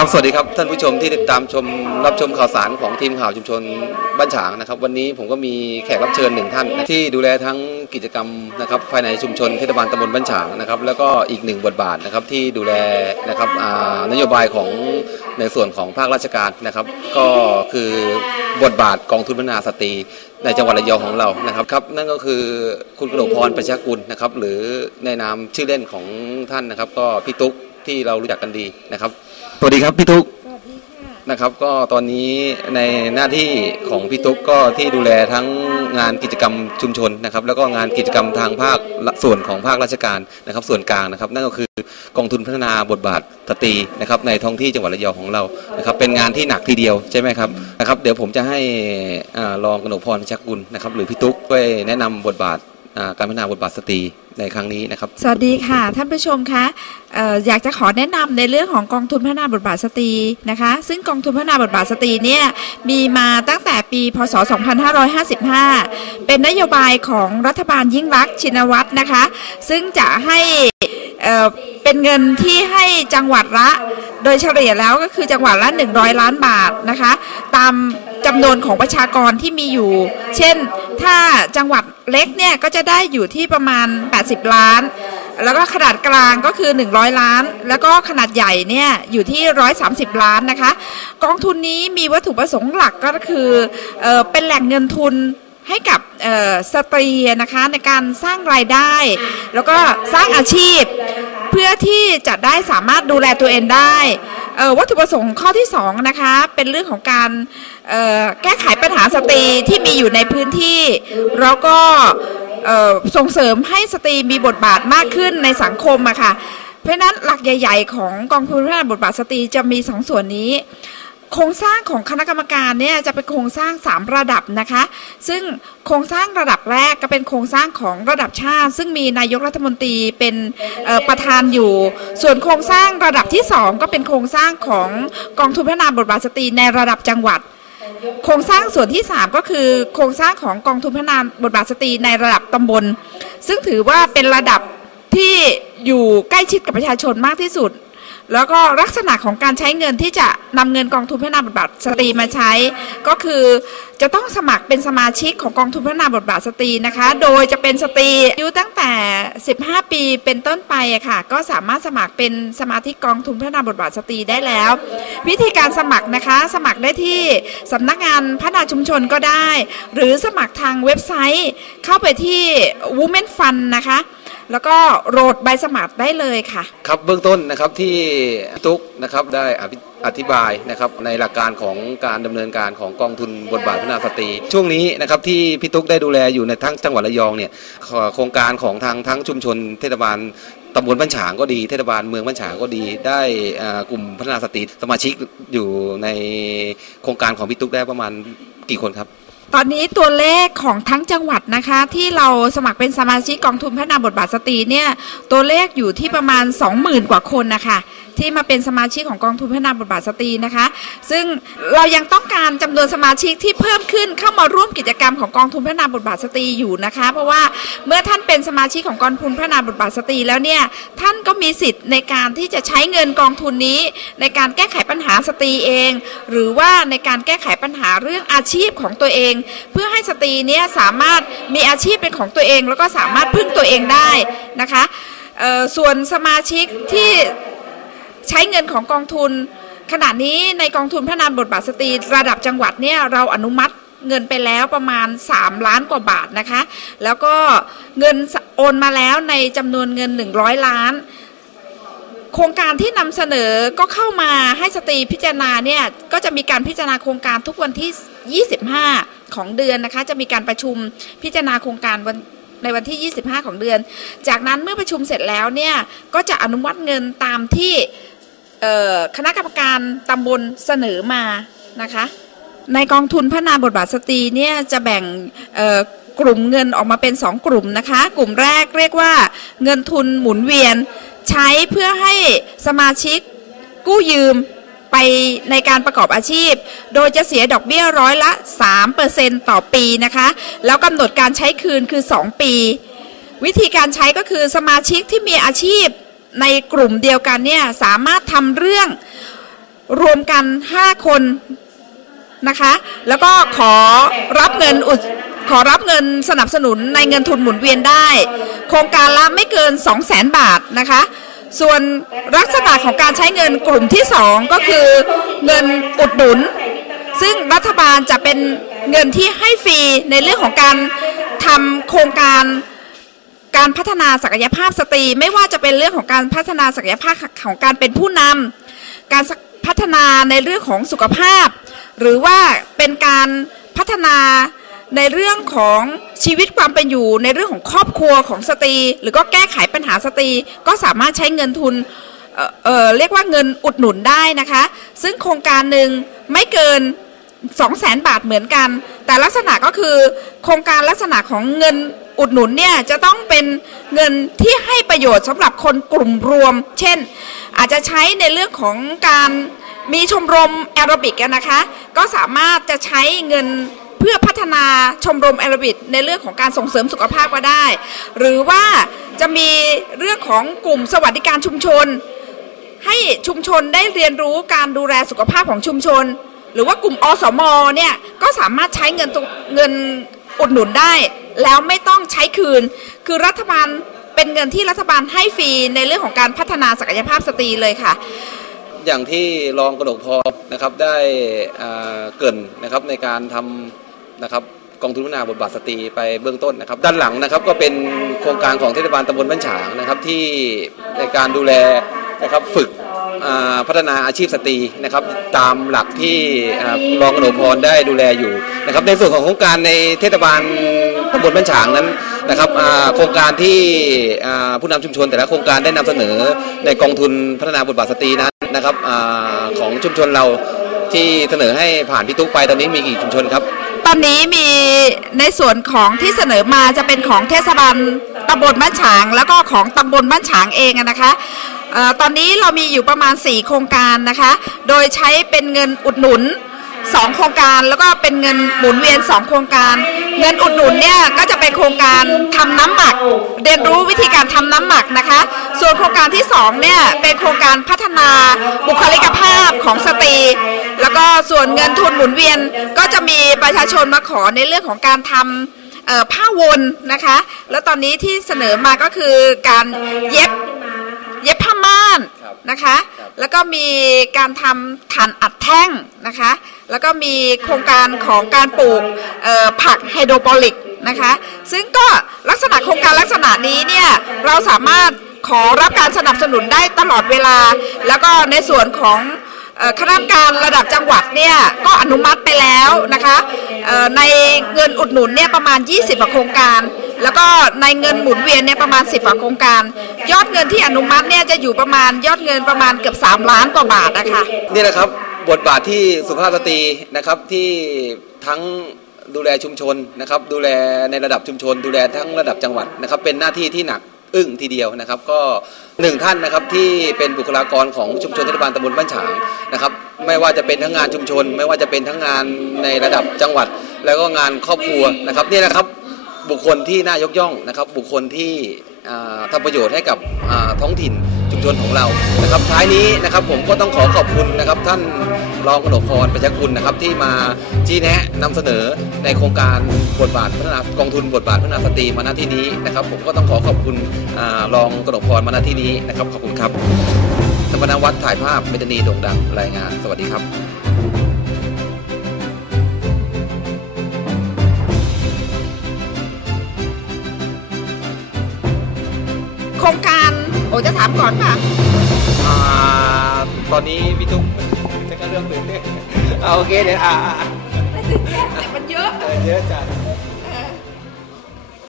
ครับสวัสดีครับท่านผู้ชมที่ติดตามชมรับชมข่าวสารของทีมข่าวชุมชนบ้านฉางนะครับ วันนี้ผมก็มีแขกรับเชิญหนึ่งท่าน ที่ดูแลทั้งกิจกรรมนะครับภายในชุมชนเทศบาลตำบลบ้านฉางนะครับแล้วก็อีกหนึ่งบทบาทนะครับที่ดูแลนะครับนโยบายของในส่วนของภาคราชการนะครับ ก็คือบทบาทกองทุนพัฒนาสตรีในจังหวัดระยองของเรานะครับครับนั่นก็คือคุณกนกพรประชากุลนะครับหรือในนามชื่อเล่นของท่านนะครับ ก็พี่ตุ๊กที่เรารู้จักกันดีนะครับ สวัสดีครับพี่ตุ๊กสวัสดีค่ะนะครับก็ตอนนี้ในหน้าที่ของพี่ตุ๊กก็ที่ดูแลทั้งงานกิจกรรมชุมชนนะครับ แล้วก็งานกิจกรรมทางภาคส่วนของภาคราชการนะครับ ส่วนกลางนะครับ นั่นก็คือกองทุนพัฒนาบทบาทสตรีนะครับในท้องที่จังหวัดระยองของเรานะครับ เป็นงานที่หนักทีเดียวใช่ไหมครับนะครับ เดี๋ยวผมจะให้อ่ารองกนกพรชักกุลนะครับ หรือพี่ตุ๊กช่วยแนะนำบทบาทอ่า การพัฒนาบทบาทสตรีในครั้งนี้นะครับ สวัสดีค่ะ ท่านผู้ชมคะเอออยากจะขอแนะนำในเรื่องของกองทุนพัฒนาบทบาทสตรีนะคะ ซึ่งกองทุนพัฒนาบทบาทสตรีเนี่ยมีมาตั้งแต่ปี พศ 2555 เป็นนโยบายของรัฐบาลยิ่งรักชินวัตรนะคะ ซึ่งจะให้เอ่อเป็นเงินที่ให้จังหวัดละ โดยเฉลี่ยแล้วก็คือจังหวัดละ 100 ล้านบาทนะคะ ตาม จำนวนของประชากรที่มีอยู่ เช่น ถ้าจังหวัดเล็กเนี่ยก็จะได้อยู่ที่ประมาณ 80 ล้าน แล้วก็ขนาดกลางก็คือ 100 ล้าน แล้วก็ขนาดใหญ่เนี่ยอยู่ที่ 130 ล้านนะคะ กองทุนนี้มีวัตถุประสงค์หลักก็คือเออเป็นแหล่งเงินทุนให้กับสตรีนะคะในการสร้างรายได้ แล้วก็สร้างอาชีพ เพื่อที่จะได้สามารถดูแลตัวเองได้ วัตถุประสงค์ข้อที่สองนะคะเป็นเรื่องของการแก้ไขปัญหาสตรีที่มีอยู่ในพื้นที่ แล้วก็ส่งเสริมให้สตรีมีบทบาทมากขึ้นในสังคมอะค่ะเพราะฉะนั้นหลักใหญ่ ๆ ของกองทุนพัฒนาบทบาทสตรีจะมีสองส่วนนี้ โครงสร้างของคณะกรรมการเนี่ยจะเป็นโครงสร้าง 3 ระดับนะคะ ซึ่งโครงสร้างระดับแรกก็เป็นโครงสร้างของระดับชาติ ซึ่งมีนายกรัฐมนตรีเป็นประธานอยู่ ส่วนโครงสร้างระดับที่ 2 ก็เป็นโครงสร้างของกองทุนพัฒนาบทบาทสตรีในระดับจังหวัด โครงสร้างส่วนที่ 3 ก็คือโครงสร้างของกองทุนพัฒนาบทบาทสตรีในระดับตำบล ซึ่งถือว่าเป็นระดับที่อยู่ใกล้ชิดกับประชาชนมากที่สุด แล้วก็ลักษณะของการใช้เงินที่จะนำเงินกองทุนพัฒนาบทบาทสตรีมาใช้ ก็คือจะต้องสมัครเป็นสมาชิกของกองทุนพัฒนาบทบาทสตรีนะคะ โดยจะเป็นสตรีอายุตั้งแต่ 15 ปีเป็นต้นไปค่ะ ก็สามารถสมัครเป็นสมาชิกกองทุนพัฒนาบทบาทสตรีได้แล้ว วิธีการสมัครนะคะ สมัครได้ที่สำนักงานพัฒนาชุมชนก็ได้ หรือสมัครทางเว็บไซต์เข้าไปที่ Women Fund นะคะ แล้วก็โหลดใบสมัครได้เลยค่ะ ครับเบื้องต้นนะครับที่ตุ๊กนะครับได้อธิบายนะครับในหลักการของการดำเนินการของกองทุนบทบาทพัฒนาสตรี ช่วงนี้นะครับที่พี่ตุ๊กได้ดูแลอยู่ในทั้งจังหวัดระยองเนี่ยโครงการของทางทั้งชุมชนเทศบาลตำบลบ้านฉางก็ดีเทศบาลเมืองบ้านฉางก็ดี ได้กลุ่มพัฒนาสตรีสมาชิกอยู่ในโครงการของพี่ตุ๊กได้ประมาณกี่คนครับ ตอนนี้ตัวเลขของทั้งจังหวัดนะคะ ที่เราสมัครเป็นสมาชิกกองทุนพัฒนาบทบาทสตรีเนี่ยตัวเลขอยู่ที่ประมาณ 20,000 กว่าคนนะคะ ที่มาเป็นสมาชิกของกองทุนพัฒนาบทบาทสตรีนะคะ ซึ่งเรายังต้องการจำนวนสมาชิกที่เพิ่มขึ้นเข้ามาร่วมกิจกรรมของกองทุนพัฒนาบทบาทสตรีอยู่นะคะ เพราะว่าเมื่อท่านเป็นสมาชิกของกองทุนพัฒนาบทบาทสตรีแล้วเนี่ยท่านก็มีสิทธิ์ในการที่จะใช้เงินกองทุนนี้ในการแก้ไขปัญหาสตรีเอง หรือว่าในการแก้ไขปัญหาเรื่องอาชีพของตัวเอง เพื่อให้สตรีเนี่ยสามารถมีอาชีพเป็นของตัวเอง แล้วก็สามารถพึ่งตัวเองได้นะคะส่วนสมาชิกที่ ใช้เงินของกองทุน ขณะนี้ในกองทุนพัฒนาบทบาทสตรีระดับจังหวัดเนี่ยเราอนุมัติเงินไปแล้วประมาณ 3 ล้านกว่าบาทนะคะ แล้วก็เงินโอนมาแล้วในจำนวนเงิน 100 ล้าน โครงการที่นำเสนอก็เข้ามาให้สตรีพิจารณาเนี่ยก็จะมีการพิจารณาโครงการทุกวันที่ 25 ของเดือนนะคะ จะมีการประชุมพิจารณาโครงการวันในวันที่ 25 ของเดือน จากนั้นเมื่อประชุมเสร็จแล้วเนี่ยก็จะอนุมัติเงินตามที่ คณะกรรมการตำบลเสนอมานะคะ ในกองทุนพัฒนาบทบาทสตรีเนี่ยจะแบ่งกลุ่มเงินออกมาเป็น 2 กลุ่มนะคะ กลุ่มแรกเรียกว่าเงินทุนหมุนเวียน ใช้เพื่อให้สมาชิกกู้ยืมไปในการประกอบอาชีพ โดยจะเสียดอกเบี้ยร้อยละ 3%ต่อปีนะคะ แล้วกำหนดการใช้คืนคือ 2 ปี วิธีการใช้ก็คือสมาชิกที่มีอาชีพ ในกลุ่มเดียวกันเนี่ยสามารถทำเรื่องรวมกัน 5 คนนะคะ แล้วก็ขอรับเงินอุดขอรับเงินสนับสนุนในเงินทุนหมุนเวียนได้ โครงการละไม่เกิน 2 0 0 0 0 0บาทนะคะ ส่วนลักษณะของการใช้เงินกลุ่มที่ 2 ก็คือเงินอุดหนุน ซึ่งรัฐบาลจะเป็นเงินที่ให้ฟรีในเรื่องของการทำโครงการ การพัฒนาศักยภาพสตรี ไม่ว่าจะเป็นเรื่องของการพัฒนาศักยภาพของการเป็นผู้นำการพัฒนาในเรื่องของสุขภาพ หรือว่าเป็นการพัฒนาในเรื่องของชีวิตความเป็นอยู่ ในเรื่องของครอบครัวของสตรี หรือก็แก้ไขปัญหาสตรี ก็สามารถใช้เงินทุนเอ่อเเรียกว่าเงินอุดหนุนได้นะคะ ซึ่งโครงการหนึ่งไม่เกิน 2 0 0แสนบาทเหมือนกัน แต่ลักษณะก็คือโครงการลักษณะของเงิน อุดหนุนเนี่ยจะต้องเป็นเงินที่ให้ประโยชน์สำหรับคนกลุ่มรวม เช่น อาจจะใช้ในเรื่องของการมีชมรมแอโรบิกนะคะ ก็สามารถจะใช้เงินเพื่อพัฒนาชมรมแอโรบิกในเรื่องของการส่งเสริมสุขภาพก็ได้ หรือว่าจะมีเรื่องของกลุ่มสวัสดิการชุมชน ให้ชุมชนได้เรียนรู้การดูแลสุขภาพของชุมชน หรือว่ากลุ่มอสมเนี่ยก็สามารถใช้เงินตรงเงินอุดหนุนได้ แล้วไม่ต้องใช้คืน คือรัฐบาลเป็นเงินที่รัฐบาลให้ฟรีในเรื่องของการพัฒนาศักยภาพสตรีเลยค่ะ อย่างที่รองกระดกพอนะครับได้เกินนะครับในการทำนะครับกองทุนพัฒนาบทบาทสตรีไปเบื้องต้นนะครับ ด้านหลังนะครับก็เป็นโครงการของเทศบาลตำบลบ้านฉางนะครับที่ในการดูแลนะครับฝึก พัฒนาอาชีพสตรีนะครับตามหลักที่รองกระดกพรได้ดูแลอยู่นะครับในส่วนของโครงการในเทศบาลตำบลบ้านฉางนั้นนะครับโครงการที่ผู้นำชุมชน แต่ละโครงการได้นำเสนอในกองทุนพัฒนาบทบาทสตรีนั้นนะครับอของชุมชนเราที่เสนอให้ผ่านพี่ตุ๊กไปตอนนี้มีกี่ชุมชนครับ ตอนนี้มีในส่วนของที่เสนอมาจะเป็นของเทศบาลตำบลบ้านฉาง แล้วก็ของตำบลบ้านฉางเองนะคะ ตอนนี้เรามีอยู่ประมาณ 4 โครงการนะคะ โดยใช้เป็นเงินอุดหนุน 2 โครงการแล้วก็เป็นเงินหมุนเวียน 2 โครงการ เงินอุดหนุนเนี่ยก็จะเป็นโครงการทำน้ำหมัก เรียนรู้วิธีการทำน้ำหมักนะคะ ส่วนโครงการที่2เนี่ยเป็นโครงการพัฒนาบุคลิกภาพของสตรีแล้วก็ส่วนเงินทุนหมุนเวียนก็จะมีประชาชนมาขอในเรื่องของการทำเอ่อผ้าวนนะคะ แล้วตอนนี้ที่เสนอมาก็คือการเย็บเย็บผ้าานครับนะคะครับแล้วก็มีการทำฐานอัดแท่งนะคะ แล้วก็มีโครงการของการปลูกเอ่อผักไฮโดรโปนิกนะคะ ซึ่งก็ลักษณะโครงการลักษณะนี้เนี่ยเราสามารถขอรับการสนับสนุนได้ตลอดเวลา แล้วก็ในส่วนของเอ่อคณะกรรมการระดับจังหวัดเนี่ยก็อนุมัติไปแล้วนะคะเอ่อในเงินอุดหนุนเนี่ยประมาณ 20กว่าโครงการ แล้วก็ในเงินหมุนเวียนเนี่ยประมาณ 10กว่าโครงการ ยอดเงินที่อนุมัติเนี่ยจะอยู่ประมาณยอดเงินประมาณเกือบ 3 ล้านกว่าบาทนะคะนี่แหละครับบทบาทที่สุภาพสตรีนะครับที่ทั้งดูแลชุมชนนะครับ ดูแลในระดับชุมชน ดูแลทั้งระดับจังหวัดนะครับ เป็นหน้าที่ที่หนักอึ้งทีเดียวนะครับ ก็หนึ่งท่านนะครับที่เป็นบุคลากรของชุมชนเทศบาลตำบลบ้านฉางนะครับ ไม่ว่าจะเป็นทั้งงานชุมชน ไม่ว่าจะเป็นทั้งงานในระดับจังหวัด แล้วก็งานครอบครัวนะครับนี่แหละครับ บุคคลที่น่ายกย่องนะครับ บุคคลที่อ่าทำประโยชน์ให้กับท้องถิ่นชุมชนของเรานะครับท้ายนี้นะครับผมก็ต้องขอขอบคุณนะครับท่านรองกนกพรประชาคุณนะครับที่มาชี้แนะนำเสนอในโครงการบทบาทพัฒนากองทุนบทบาทพัฒนาสตรีมาณที่นี้นะครับ ผมก็ต้องขอขอบคุณรองกนกพรมาณที่นี้นะครับขอบคุณครับธรรมนวัฒน์ถ่ายภาพเมตานีโด่งดังรายงาน สวัสดีครับ การโอ้จะถามก่อนค่ะอ่าตอนนี้พี่ตุ๊กจะก็เริ่มตื่นเต้นเอาโอเคเดี๋ยวอ่าอ่าแต่มันเยอะเออเยอะจัด